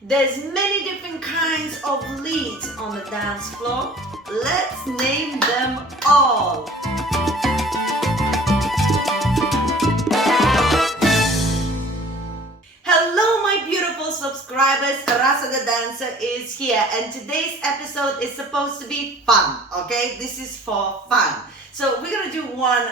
There's many different kinds of leads on the dance floor. Let's name them all. Hello my beautiful subscribers, Rasa the dancer is here and today's episode is supposed to be fun, okay? This is for fun. So we're gonna do one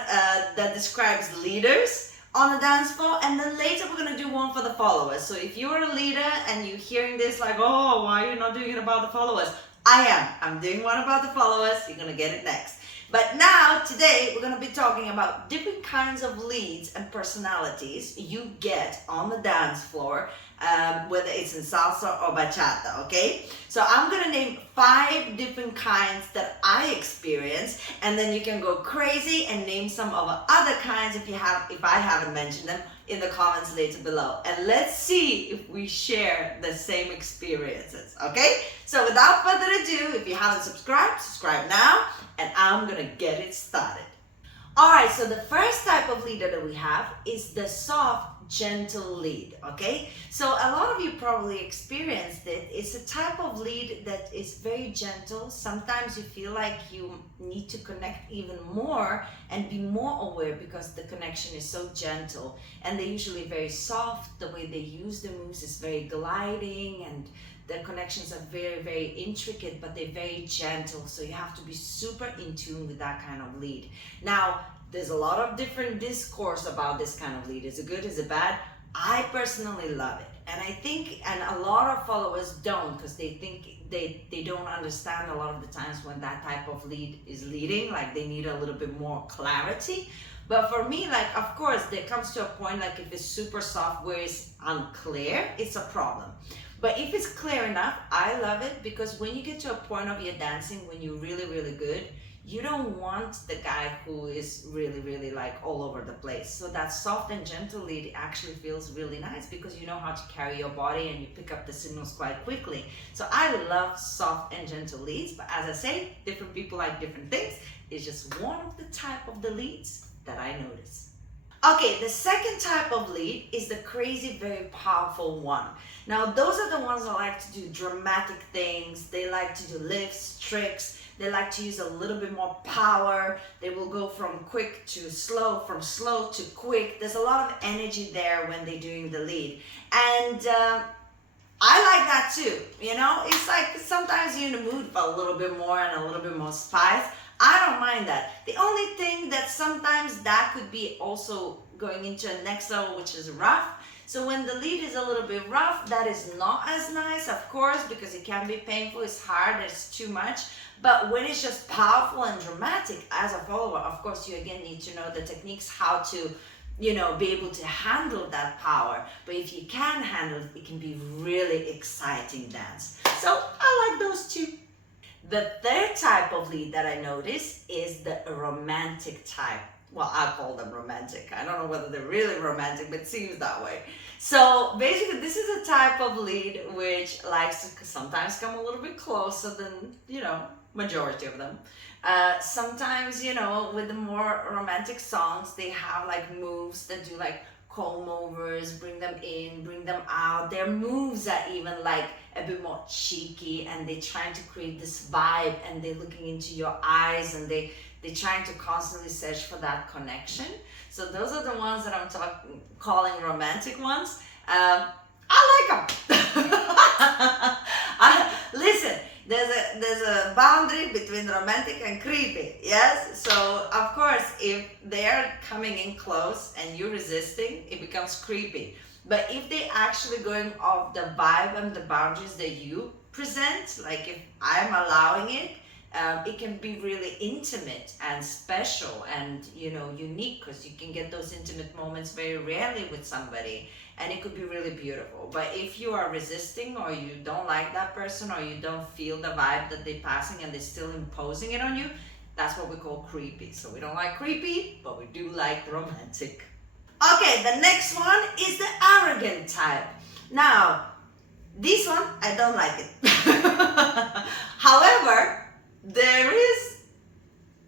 that describes leaders on the dance floor, and then later we're gonna do one for the followers. So if you're a leader and you're hearing this like, oh, why are you not doing it about the followers? I'm doing one about the followers. You're gonna get it next. But now, today, we're gonna be talking about different kinds of leads and personalities you get on the dance floor, whether it's in salsa or bachata, okay? So I'm gonna name 5 different kinds that I experience, and then you can go crazy and name some of the other kinds if I haven't mentioned them in the comments later below. And let's see if we share the same experiences, okay? So without further ado, if you haven't subscribed, subscribe now, and I'm gonna get it started. All right, so the first type of leader that we have is the soft, gentle lead, okay? So a lot of you probably experienced it. It's a type of lead that is very gentle. Sometimes you feel like you need to connect even more and be more aware because the connection is so gentle. And they're usually very soft. The way they use the moves is very gliding, and the connections are very, very intricate, but they're very gentle. So you have to be super in tune with that kind of lead. Now, there's a lot of different discourse about this kind of lead. Is it good? Is it bad? I personally love it. And I think, and a lot of followers don't, because they think they don't understand a lot of the times when that type of lead is leading, like they need a little bit more clarity. But for me, like, of course, there comes to a point, like if it's super soft where it's unclear, it's a problem. But if it's clear enough, I love it, because when you get to a point of your dancing, when you're really, really good, you don't want the guy who is really, really like all over the place. So that soft and gentle lead actually feels really nice because you know how to carry your body and you pick up the signals quite quickly. So I love soft and gentle leads, but as I say, different people like different things. It's just one of the type of the leads that I notice. Okay, the second type of lead is the crazy, very powerful one. Now, those are the ones that like to do dramatic things. They like to do lifts, tricks. They like to use a little bit more power. They will go from quick to slow, from slow to quick. There's a lot of energy there when they're doing the lead. And I like that too. You know, it's like sometimes you're in the mood for a little bit more and a little bit more spice. I don't mind that. The only thing that sometimes that could be also going into a next level, which is rough. So when the lead is a little bit rough, that is not as nice, of course, because it can be painful, it's hard, it's too much. But when it's just powerful and dramatic, as a follower, of course, you again need to know the techniques, how to, you know, be able to handle that power. But if you can handle it, it can be really exciting dance. So I like those two. The third type of lead that I notice is the romantic type. Well, I call them romantic. I don't know whether they're really romantic, but it seems that way. So basically, this is a type of lead which likes to sometimes come a little bit closer than, you know, majority of them. Sometimes, you know, with the more romantic songs, they have like moves that do like comb overs, bring them in, bring them out. Their moves are even like a bit more cheeky, and they're trying to create this vibe, and they're looking into your eyes, and they're trying to constantly search for that connection. So those are the ones that I'm calling romantic ones. I like them. Listen, there's a boundary between romantic and creepy, yes? So of course, if they're coming in close and you're resisting, it becomes creepy. But if they actually going off the vibe and the boundaries that you present, like if I'm allowing it, it can be really intimate and special and, you know, unique, because you can get those intimate moments very rarely with somebody, and it could be really beautiful. But if you are resisting, or you don't like that person, or you don't feel the vibe that they're passing and they're still imposing it on you, that's what we call creepy. So we don't like creepy, but we do like romantic. Okay, the next one is the arrogant type. Now, this one, I don't like it. However, there is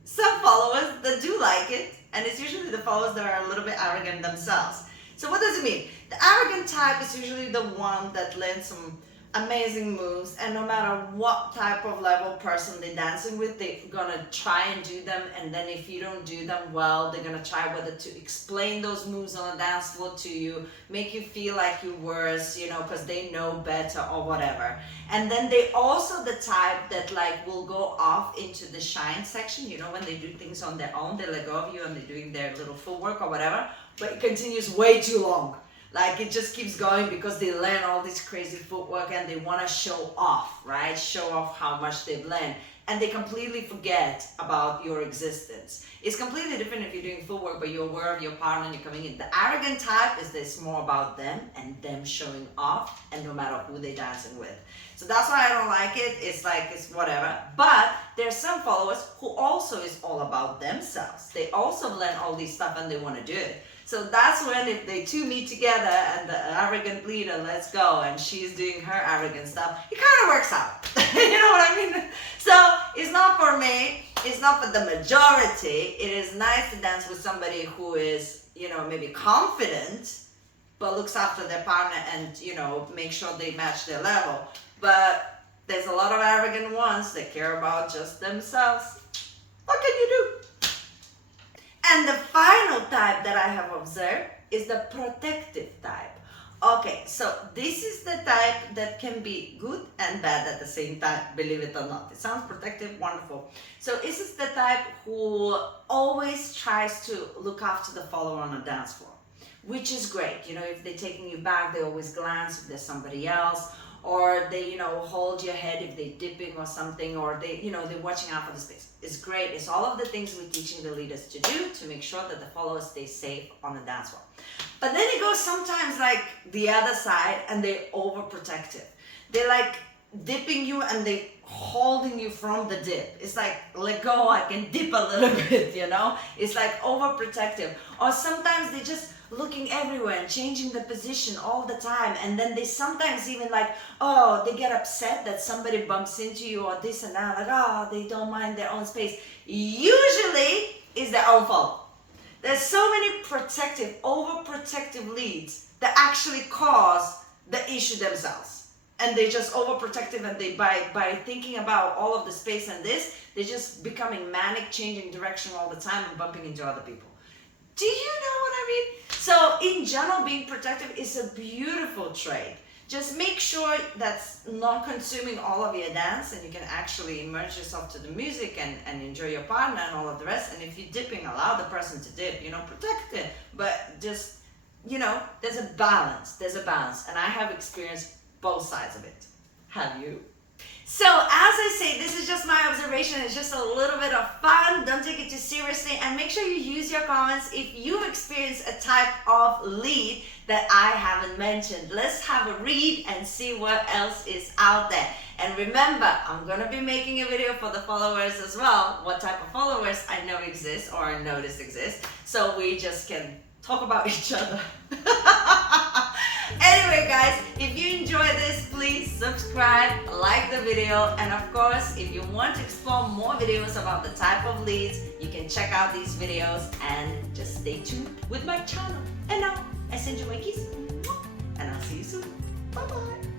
some followers that do like it, and it's usually the followers that are a little bit arrogant themselves. So what does it mean? The arrogant type is usually the one that learns some amazing moves, and no matter what type of level person they're dancing with, they're gonna try and do them. And then if you don't do them well, they're gonna try whether to explain those moves on the dance floor to you, make you feel like you're worse, you know, because they know better or whatever. And then they also the type that like will go off into the shine section, you know, when they do things on their own, they let go of you and they're doing their little footwork or whatever, but it continues way too long. Like it just keeps going because they learn all this crazy footwork and they want to show off, right? Show off how much they've learned. And they completely forget about your existence. It's completely different if you're doing footwork, but you're aware of your partner and you're coming in. The arrogant type is this more about them and them showing off, and no matter who they're dancing with. So that's why I don't like it. It's like, it's whatever. But there's some followers who also is all about themselves. They also learn all this stuff and they want to do it. So that's when if they two meet together and the arrogant leader lets go and she's doing her arrogant stuff, it kind of works out. You know what I mean? So it's not for me. It's not for the majority. It is nice to dance with somebody who is, you know, maybe confident, but looks after their partner and, you know, make sure they match their level. But there's a lot of arrogant ones that care about just themselves. What can you do? And the final type that I have observed is the protective type. Okay, so this is the type that can be good and bad at the same time, believe it or not. It sounds protective, wonderful. So this is the type who always tries to look after the follower on a dance floor, which is great. You know, if they're taking you back, they always glance if there's somebody else, or they, you know, hold your head if they're dipping or something, or they, you know, they're watching out for the space. It's great. It's all of the things we're teaching the leaders to do to make sure that the followers stay safe on the dance floor. But then it goes sometimes like the other side and they're overprotective. They're like dipping you and they holding you from the dip. It's like, let go, I can dip a little bit, you know? It's like overprotective. Or sometimes they just looking everywhere and changing the position all the time, and then they sometimes even like, oh, they get upset that somebody bumps into you or this and that, like, oh, they don't mind their own space. Usually it's their own fault. There's so many protective, overprotective leads that actually cause the issue themselves, and they just overprotective, and they by thinking about all of the space and this, they're just becoming manic, changing direction all the time and bumping into other people. Do you know what I mean? So in general, being protective is a beautiful trait. Just make sure that's not consuming all of your dance, and you can actually immerse yourself to the music and enjoy your partner and all of the rest. And if you're dipping, allow the person to dip, you know, protect it. But just, you know, there's a balance. There's a balance. And I have experienced both sides of it. Have you? So as I say, this is just my observation. It's just a little bit of fun. Don't take it too seriously, and make sure you use your comments if you've experienced a type of lead that I haven't mentioned. Let's have a read and see what else is out there. And remember, I'm going to be making a video for the followers as well, what type of followers I know exist or I notice exist, so we just can talk about each other. Anyway guys, if you enjoy this, please subscribe, like the video, and of course, if you want to explore more videos about the type of leads, you can check out these videos and just stay tuned with my channel. And now, I send you my kiss, and I'll see you soon. Bye bye.